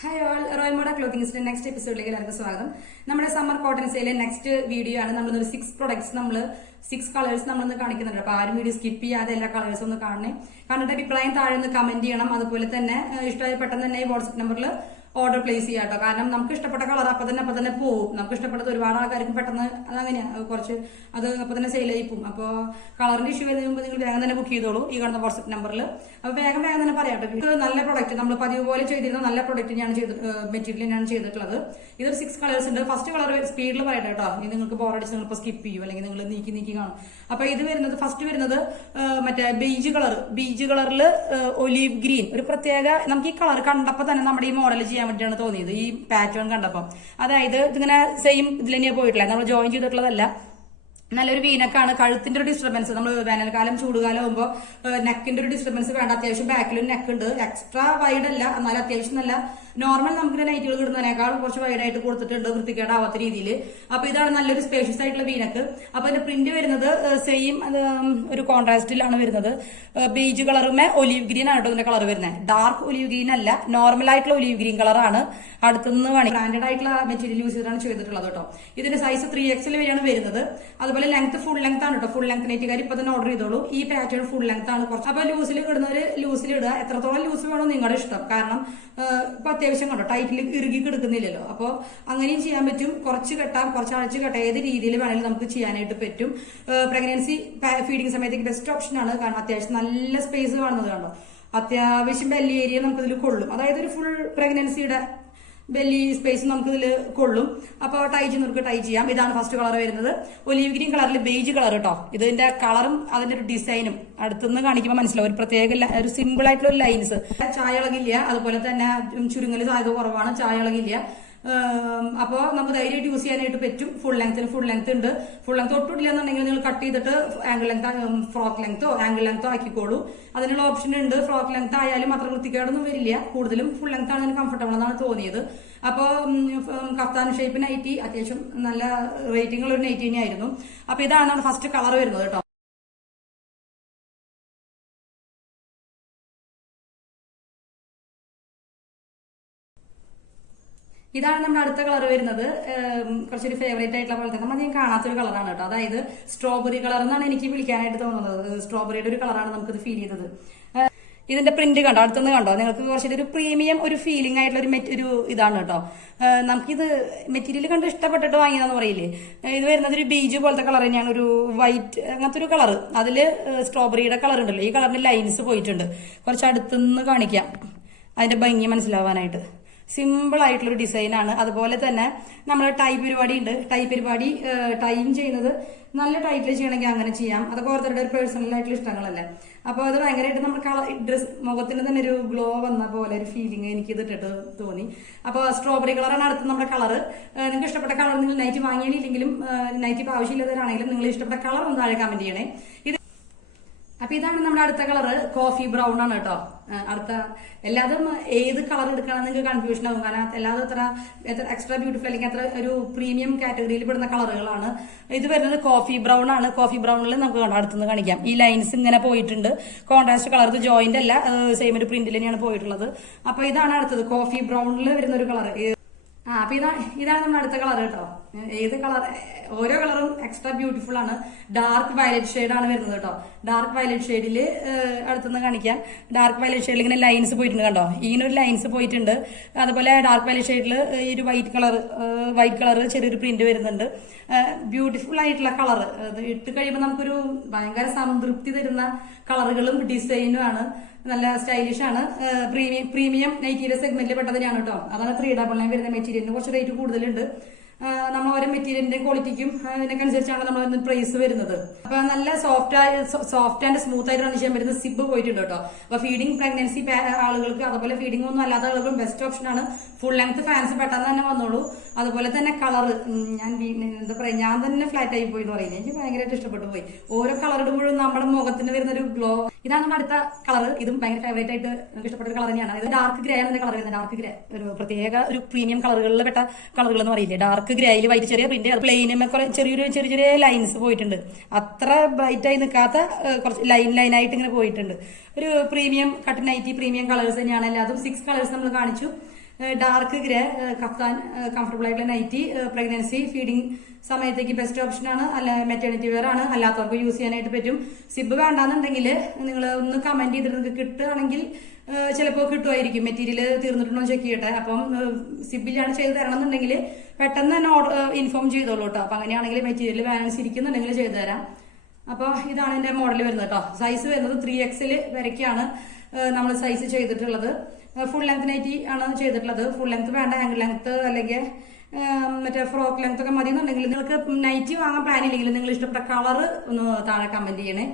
Hi all, royal മോഡ ക്ലോത്തിങ്സിന്റെ next എപ്പിസോഡിലേക്ക് എല്ലാവർക്കും സ്വാഗതം. നമ്മുടെ സമ്മർ കോട്ടൺ സെയിലെ നെക്സ്റ്റ് വീഡിയോ ആണ്. നമ്മളൊരു 6 പ്രൊഡക്ട്സ് സിക്സ് കളേഴ്സ് നമ്മളൊന്ന് കാണിക്കുന്നുണ്ട്. അപ്പൊ ആരും വീഡിയോ സ്കിപ്പ് ചെയ്യാതെ എല്ലാ കളേഴ്സും ഒന്ന് കാണണേ. കണ്ടിട്ട് അഭിപ്രായം താഴെ ഒന്ന് കമന്റ് ചെയ്യണം. അതുപോലെ തന്നെ ഇഷ്ടമായ പെട്ടെന്ന് തന്നെ ഈ വാട്സ്ആപ്പ് നമ്പറിൽ ഓർഡർ പ്ലേസ് ചെയ്യാം കേട്ടോ. കാരണം നമുക്ക് ഇഷ്ടപ്പെട്ട കളർ അപ്പൊ തന്നെ പോകും. നമുക്ക് ഇഷ്ടപ്പെട്ടത് ഒരുപാട് ആൾക്കാർക്ക് പെട്ടെന്ന് അതങ്ങനെയാണ് കുറച്ച് അത് അപ്പൊ തന്നെ സെയിൽ ആയി പോകും. അപ്പോൾ കളറിന്റെ ഇഷ്യൂ വരുന്നതിന് മുമ്പ് നിങ്ങൾ വേഗം തന്നെ ബുക്ക് ചെയ്തോളൂ ഈ കാണുന്ന വാട്സ്ആപ്പ് നമ്പറിൽ. അപ്പൊ വേഗം തന്നെ പറയാം കേട്ടോ. ഇത് നല്ല പ്രൊഡക്റ്റ്, നമ്മൾ പതിവ് പോലെ ചെയ്തിരുന്ന നല്ല പ്രൊഡക്റ്റ് മെറ്റീരിയൽ ഞാൻ ചെയ്തിട്ടുള്ളത്. ഇതൊരു 6 കളേഴ്സ് ഉണ്ട്. ഫസ്റ്റ് കളർ സ്പീഡിൽ പറയട്ടെ കേട്ടോ. ഇത് നിങ്ങൾക്ക് ബോറടിച്ച് നിങ്ങൾ ഇപ്പോൾ സ്കിപ്പ് ചെയ്യും, അല്ലെങ്കിൽ നിങ്ങൾ നീക്കി കാണും. അപ്പൊ ഇത് വരുന്നത് ഫസ്റ്റ് വരുന്നത് മറ്റേ ബീജ് കളറിൽ ഒലീവ് ഗ്രീൻ. ഒരു പ്രത്യേക നമുക്ക് ഈ കളർ കണ്ടപ്പോൾ തന്നെ നമ്മുടെ ഈ മോഡൽ ചെയ്യാൻ വേണ്ടിയാണ് തോന്നിയത്, ഈ പാറ്റേൺ കണ്ടപ്പം. അതായത് ഇതിങ്ങനെ സെയിം ഇതിൽ തന്നെയാണ് പോയിട്ടില്ല, നമ്മൾ ജോയിൻ ചെയ്തിട്ടുള്ളതല്ല. നല്ലൊരു വീനക്കാണ്. കഴുത്തിന്റെ ഒരു ഡിസ്റ്റർബൻസ്, നമ്മൾ വേനൽക്കാലം ചൂടുകാലം ആകുമ്പോൾ നെക്കിന്റെ ഒരു ഡിസ്റ്റർബൻസ് വേണ്ട. അത്യാവശ്യം ബാക്കിലും നെക്ക് ഉണ്ട്. എക്സ്ട്രാ വൈഡ് അല്ല, എന്നാലും അത്യാവശ്യം നല്ല നോർമൽ നമുക്ക് നൈറ്റുകൾ കിടുന്നതിനേക്കാൾ കുറച്ച് വൈഡായിട്ട് കൊടുത്തിട്ടുണ്ട്, വൃത്തികേടാവാത്ത രീതിയിൽ. അപ്പൊ ഇതാണ് നല്ലൊരു സ്പേഷ്യസ് ആയിട്ടുള്ള വീനക്ക്. അപ്പൊ ഇതിന്റെ പ്രിന്റ് വരുന്നത് സെയിം ഒരു കോൺട്രാസ്റ്റിലാണ് വരുന്നത്. ബേജ് കളറുമേ ഒലീവ് ഗ്രീൻ ആണ് കേട്ടോ ഇതിന്റെ കളർ വരുന്നത്. ഡാർക്ക് ഒലീവ് ഗ്രീൻ അല്ല, നോർമൽ ആയിട്ടുള്ള ഒലീവ് ഗ്രീൻ കളറാണ്. അടുത്തുനിന്ന് വേണമെങ്കിൽ ബ്രാൻഡഡ് ആയിട്ടുള്ള മെറ്റീരിയൽ യൂസ് ചെയ്തിട്ടാണ് ചെയ്തിട്ടുള്ളത് കേട്ടോ. ഇതിന്റെ സൈസ് 3XL വരെയാണ് വരുന്നത്. അതുപോലെ ലെങ്ത് ഫുൾ ലെങ്ത് ആണ് കേട്ടോ. ഫുൾ ലെങ്ത് നെറ്റുകാർ ഇപ്പൊ തന്നെ ഓർഡർ ചെയ്തോളൂ. ഈ പാറ്റേൺ ഫുൾ ലെങ്ത് ആണ്. കുറച്ച് അപ്പൊ ലൂസിൽ ഇടുന്നവര് ലൂസിൽ ഇടുക. എത്രത്തോളം ലൂസ് വേണോ നിങ്ങളുടെ ഇഷ്ടം. കാരണം ഇപ്പൊ അത്യാവശ്യം കണ്ടോ ടൈറ്റിൽ ഇറുകി കിടക്കുന്നില്ലല്ലോ. അപ്പോൾ അങ്ങനെയും ചെയ്യാൻ പറ്റും. കുറച്ച് കെട്ടാം, കുറച്ച് അഴച്ച് കെട്ടാം. ഏത് രീതിയിൽ വേണമെങ്കിലും നമുക്ക് ചെയ്യാനായിട്ട് പറ്റും. പ്രഗ്നൻസി ഫീഡിങ് സമയത്തേക്ക് ബെസ്റ്റ് ഓപ്ഷൻ ആണ്. കാരണം അത്യാവശ്യം നല്ല സ്പേസ് കാണുന്നത് കണ്ടോ. അത്യാവശ്യം ബെല്ലി ഏരിയ നമുക്കിതിൽ കൊള്ളും. അതായത് ഒരു ഫുൾ പ്രഗ്നൻസിയുടെ ബെല്ലി സ്പേസ് നമുക്ക് ഇതിൽ കൊള്ളും. അപ്പോൾ ടൈ ചെയ്യുന്നവർക്ക് ടൈ ചെയ്യാം. ഇതാണ് ഫസ്റ്റ് കളർ വരുന്നത്. ഒലീവ് ഗ്രീൻ കളറിൽ ബേജ് കളർ കേട്ടോ. ഇതിന്റെ കളറും അതിന്റെ ഒരു ഡിസൈനും അടുത്തുനിന്ന് കാണിക്കുമ്പോൾ മനസ്സിലാവും. ഒരു പ്രത്യേക ഒരു സിമ്പിൾ ആയിട്ടുള്ള ഒരു ലൈൻസ്. ചായ ഇളകില്ല, അതുപോലെ തന്നെ ചുരുങ്ങൽ സാധ്യത കുറവാണ്, ചായ ഇളകില്ല. അപ്പോൾ നമുക്ക് ധൈര്യമായിട്ട് യൂസ് ചെയ്യാനായിട്ട് പറ്റും. ഫുൾ ലെങ്ത് ഉണ്ട്. ഫുൾ ലെങ്ത് ഒട്ടുമില്ല എന്നുണ്ടെങ്കിൽ നിങ്ങൾ കട്ട് ചെയ്തിട്ട് ഫ്രോക്ക് ലെങ്തോ ആംഗിൾ ലെങ്തോ ആക്കിക്കോളൂ. അതിനുള്ള ഓപ്ഷൻ ഉണ്ട്. ഫ്രോക്ക് ലെങ്ത് ആയാലും അത്ര വൃത്തിക്കേടൊന്നും വരില്ല. കൂടുതലും ഫുൾ ലെങ്ത് ആണ് കംഫർട്ടബിൾ എന്നാണ് തോന്നിയത്. അപ്പോൾ കഫ്താൻ ഷേപ്പ് നൈറ്റി അത്യാവശ്യം നല്ല റേറ്റിംഗ് ഉള്ള ഒരു നൈറ്റി തന്നെയായിരുന്നു. അപ്പൊ ഇതാണ് ഫസ്റ്റ് കളർ വരുന്നത് കേട്ടോ. ഇതാണ് നമ്മുടെ അടുത്ത കളർ വരുന്നത്. കുറച്ചൊരു ഫേവറേറ്റ് ആയിട്ടുള്ള പോലെ തന്നെ അധികം കാണാത്തൊരു കളറാണ് കേട്ടോ. അതായത് സ്ട്രോബെറി കളർ എന്നാണ് എനിക്ക് വിളിക്കാനായിട്ട് തോന്നുന്നത്. സ്ട്രോബെറിയുടെ ഒരു കളറാണ് നമുക്കിത് ഫീൽ ചെയ്തത്. ഇതിന്റെ പ്രിന്റ് കണ്ടോ, അടുത്തുനിന്ന് കണ്ടോ, നിങ്ങൾക്ക് കുറച്ചൊരു പ്രീമിയം ഒരു ഫീലിംഗ് ആയിട്ടുള്ള ഒരു ഇതാണ് കേട്ടോ. നമുക്കിത് മെറ്റീരിയൽ കണ്ട് ഇഷ്ടപ്പെട്ടിട്ട് വാങ്ങിയതെന്ന് പറയില്ലേ. ഇത് വരുന്നത് ഒരു ബീജ് പോലത്തെ കളർ തന്നെയാണ്, ഒരു വൈറ്റ് അങ്ങനത്തെ ഒരു കളർ. അതില് സ്ട്രോബെറിയുടെ കളർ ഉണ്ടല്ലോ, ഈ കളറിന്റെ ലൈൻസ് പോയിട്ടുണ്ട്. കുറച്ച് അടുത്തുനിന്ന് കാണിക്കാം അതിന്റെ ഭംഗി മനസ്സിലാവാനായിട്ട്. സിമ്പിൾ ആയിട്ടുള്ളൊരു ഡിസൈനാണ്. അതുപോലെ തന്നെ നമ്മൾ ടൈ പരിപാടി ഉണ്ട്. ടൈം ചെയ്യുന്നത് നല്ല ടൈറ്റിൽ ചെയ്യണമെങ്കിൽ അങ്ങനെ ചെയ്യാം. അതൊക്കെ ഓരോരുത്തരുടെ ഒരു പേഴ്സണൽ ആയിട്ടുള്ള ഇഷ്ടങ്ങളല്ലേ. അപ്പോൾ അത് ഭയങ്കരമായിട്ട് നമ്മൾ ഡ്രസ് മുഖത്തിന് തന്നെ ഒരു ഗ്ലോ വന്ന പോലെ ഒരു ഫീലിംഗ് എനിക്ക് ഇത് ഇട്ടിട്ട് തോന്നി. അപ്പോൾ സ്ട്രോബെറി കളറാണ് അടുത്ത നമ്മുടെ കളറ്. നിങ്ങൾക്ക് ഇഷ്ടപ്പെട്ട കളർ നിങ്ങൾ നൈറ്റ് വാങ്ങിയില്ലെങ്കിലും നൈറ്റ് ഇപ്പോൾ ആവശ്യമില്ലാത്തവരാണെങ്കിലും നിങ്ങൾ ഇഷ്ടപ്പെട്ട കളർ ഒന്ന് താഴെ കമന്റ് ചെയ്യണേ. അപ്പൊ ഇതാണ് നമ്മുടെ അടുത്ത കളറ്. കോഫി ബ്രൗൺ ആണ് കേട്ടോ. അടുത്ത എല്ലാതും ഏത് കളർ എടുക്കണം നിങ്ങൾക്ക് കൺഫ്യൂഷൻ ആകും. കാരണം എല്ലാതും എത്ര എക്സ്ട്രാ ബ്യൂട്ടിഫുൾ അല്ലെങ്കിൽ അത്ര ഒരു പ്രീമിയം കാറ്റഗറിയിൽ പെടുന്ന കളറുകളാണ്. ഇത് വരുന്നത് കോഫി ബ്രൗൺ ആണ്. കോഫി ബ്രൗണിൽ നമുക്ക് കണ്ടോ അടുത്തുനിന്ന് കാണിക്കാം. ഈ ലൈൻസ് ഇങ്ങനെ പോയിട്ടുണ്ട്. കോൺട്രാസ്റ്റ് കളർ, ഇത് ജോയിന്റ് അല്ല, സെയിം ഒരു പ്രിന്റിൽ തന്നെയാണ് പോയിട്ടുള്ളത്. അപ്പൊ ഇതാണ് അടുത്തത് കോഫി ബ്രൗണിൽ വരുന്ന ഒരു കളർ. അപ്പൊ ഇതാണ് നമ്മുടെ അടുത്ത കളർ കേട്ടോ. ഏത് കളർ, ഓരോ കളറും എക്സ്ട്രാ ബ്യൂട്ടിഫുൾ ആണ്. ഡാർക്ക് വയലറ്റ് ഷെയ്ഡ് ആണ് വരുന്നത് കേട്ടോ. ഡാർക്ക് വയലറ്റ് ഷെയ്ഡിൽ അടുത്തുനിന്ന് കാണിക്കാം. ഡാർക്ക് വയലറ്റ് ഷെയ്ഡിൽ ഇങ്ങനെ ലൈൻസ് പോയിട്ടുണ്ട് കണ്ടോ. ഇങ്ങനെ ഒരു ലൈൻസ് പോയിട്ടുണ്ട്. അതുപോലെ ഡാർക്ക് വയലറ്റ് ഷെയ്ഡിൽ ഈ ഒരു വൈറ്റ് കളർ ചെറിയൊരു പ്രിന്റ് വരുന്നുണ്ട്. ബ്യൂട്ടിഫുൾ ആയിട്ടുള്ള കളർ. അത് ഇട്ട് കഴിയുമ്പോൾ നമുക്കൊരു ഭയങ്കര സംതൃപ്തി തരുന്ന കളറുകളും ഡിസൈനും ആണ്. നല്ല സ്റ്റൈലിഷ് ആണ്. പ്രീമിയം നൈറ്റിയുടെ സെഗ്മെന്റിൽ പെട്ടതിനാണ് കേട്ടോ. അതാണ് 399 വരുന്ന മെറ്റീരിയലിന് കുറച്ച് റേറ്റ് കൂടുതലുണ്ട്. നമ്മൾ ഓരോ മെറ്റീരിയലിന്റെ ക്വാളിറ്റിക്കും അതിനനുസരിച്ചാണ് നമ്മൾ പ്രൈസ് വരുന്നത്. അപ്പൊ നല്ല സോഫ്റ്റ് ആൻഡ് സ്മൂത്ത് ആയിട്ട് റൺ ചെയ്യാൻ പറ്റുന്ന സിബ് പോയിട്ടുണ്ട് കേട്ടോ. അപ്പൊ ഫീഡിംഗ് പ്രഗ്നൻസി ആളുകൾക്ക്, അതുപോലെ ഫീഡിംഗ് ഒന്നും അല്ലാത്ത ആളുകളും ബെസ്റ്റ് ഓപ്ഷൻ ആണ്. ഫുൾ ലെങ്ത് ഫാൻസ് പെട്ടെന്ന് തന്നെ വന്നോളൂ. അതുപോലെ തന്നെ കളർ എന്താ പറയാ, ഞാൻ തന്നെ ഫ്ലാറ്റ് ആയി പോയി എന്ന് പറയുന്നത്. എനിക്ക് ഭയങ്കരമായിട്ട് ഇഷ്ടപ്പെട്ടു പോയി. ഓരോ കളർ ഇടുമ്പോഴും നമ്മുടെ മുഖത്തിന് വരുന്ന ഒരു ഗ്ലോ. ഇതാണ് നമ്മുടെ അടുത്ത കളർ. ഇതും ഭയങ്കര ഫേവറേറ്റ് ആയിട്ട് നമുക്ക് ഇഷ്ടപ്പെട്ട ഒരു കളർ തന്നെയാണ്. ഇത് ഡാർക്ക് ഗ്രേ ആണ് കളർ വരുന്നത്. ഡാർക്ക് ഗ്രേ ഒരു പ്രത്യേക ഒരു പ്രീമിയം കളറുകളിൽ പെട്ട കളറുകൾ എന്ന് പറയില്ലേ. ഡാർക്ക് ഗ്രേയിൽ വൈറ്റ് ചെറിയ പ്രിന്റ്, പ്ലെയിനും ചെറിയ ലൈൻസ് പോയിട്ടുണ്ട്. അത്ര ബ്രൈറ്റ് ആയി നിൽക്കാത്ത കുറച്ച് ലൈനായിട്ട് ഇങ്ങനെ പോയിട്ടുണ്ട്. ഒരു premium cut nighty premium colours തന്നെയാണ് എല്ലാതും. 6 കളേഴ്സ് നമ്മൾ കാണിച്ചു. ഡാർക്ക് ഗ്രേ കഫ്താൻ കംഫർട്ടബിൾ ആയിട്ടുള്ള നൈറ്റി പ്രഗ്നൻസി ഫീഡിങ് സമയത്തേക്ക് ബെസ്റ്റ് ഓപ്ഷൻ ആണ്. അല്ല മെറ്റേണിറ്റി വെയർ ആണ്, അല്ലാത്തവർക്ക് യൂസ് ചെയ്യാനായിട്ട് പറ്റും. സിബ് വേണ്ടാന്നുണ്ടെങ്കിൽ നിങ്ങൾ ഒന്ന് കമന്റ് ചെയ്തിട്ട് നിങ്ങൾക്ക് കിട്ടുകയാണെങ്കിൽ ചിലപ്പോൾ കിട്ടുമായിരിക്കും. മെറ്റീരിയൽ തീർന്നിട്ടുണ്ടോ ചെക്ക് ചെയ്യട്ടെ. അപ്പം സിബിലാണ് ചെയ്ത് തരണം എന്നുണ്ടെങ്കിൽ പെട്ടെന്ന് തന്നെ ഇൻഫോം ചെയ്തോളൂ കേട്ടോ. അപ്പൊ അങ്ങനെയാണെങ്കിൽ മെറ്റീരിയൽ ബാലൻസ് ഇരിക്കുന്നുണ്ടെങ്കിൽ ചെയ്തു തരാം. അപ്പോൾ ഇതാണ് എന്റെ മോഡൽ വരുന്നത് കേട്ടോ. സൈസ് വരുന്നത് 3XL വരയ്ക്കാണ് നമ്മൾ സൈസ് ചെയ്തിട്ടുള്ളത്. ഫുൾ ലെങ്ത് നൈറ്റി ആണ് ചെയ്തിട്ടുള്ളത്. ഫുൾ ലെങ്ത് വേണ്ട, ആംഗിൾ ലെങ്ത് അല്ലെങ്കിൽ മറ്റേ ഫ്രോക്ക് ലെങ്ത് ഒക്കെ മതി എന്നുണ്ടെങ്കിൽ നിങ്ങൾക്ക് നൈറ്റി വാങ്ങാൻ പ്ലാൻ ഇല്ലെങ്കിൽ നിങ്ങൾ ഇഷ്ടപ്പെട്ട കളർ ഒന്ന് താഴെ കമന്റ് ചെയ്യണേ.